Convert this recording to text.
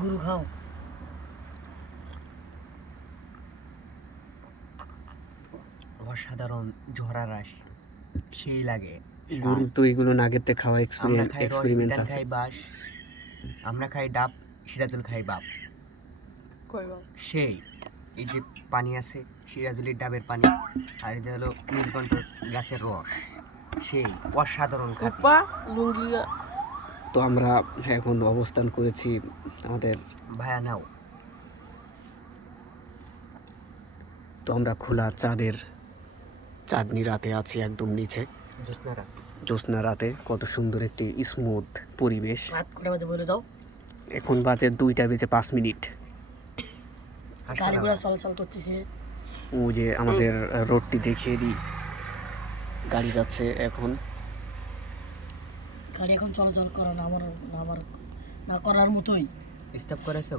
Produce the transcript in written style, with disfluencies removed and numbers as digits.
গুরু খাও। অসাধারণ ঝরা রাস সেই লাগে। গরুর তো এগুলো নাগেতে খাওয়া আমরা খাই রস, এক্সপেরিমেন্টস বিধান আছে। খাই বাস, আমরা খাই ডাব, সিরাজুল খাই বাপ। সেই এই যে পানি আছে সিরাজুলির ডাবের পানি, আর এটা হলো নীলকণ্ঠ গাছের রস, সেই অসাধারণ খাতি। লুঙ্গি তো আমরা এখন অবস্থান করেছি আমাদের, ভায়া নাও। তো আমরা খোলা চাঁদনি রাতে আছি একদম নিচে, জ্যোৎস্নারা জ্যোৎস্না রাতে। কত সুন্দর একটি স্মুথ পরিবেশ। রাত কটা বাজে বলে দাও। এখন বাজে 2:05। গাড়ি ঘোড়া চলাচল করতেছে। ও যে আমাদের রোডটি দেখিয়ে দিই, গাড়ি যাচ্ছে এখন। গাড়ি এখন চলাচল করা না আমার না করার মতোই। স্টপ করেছো?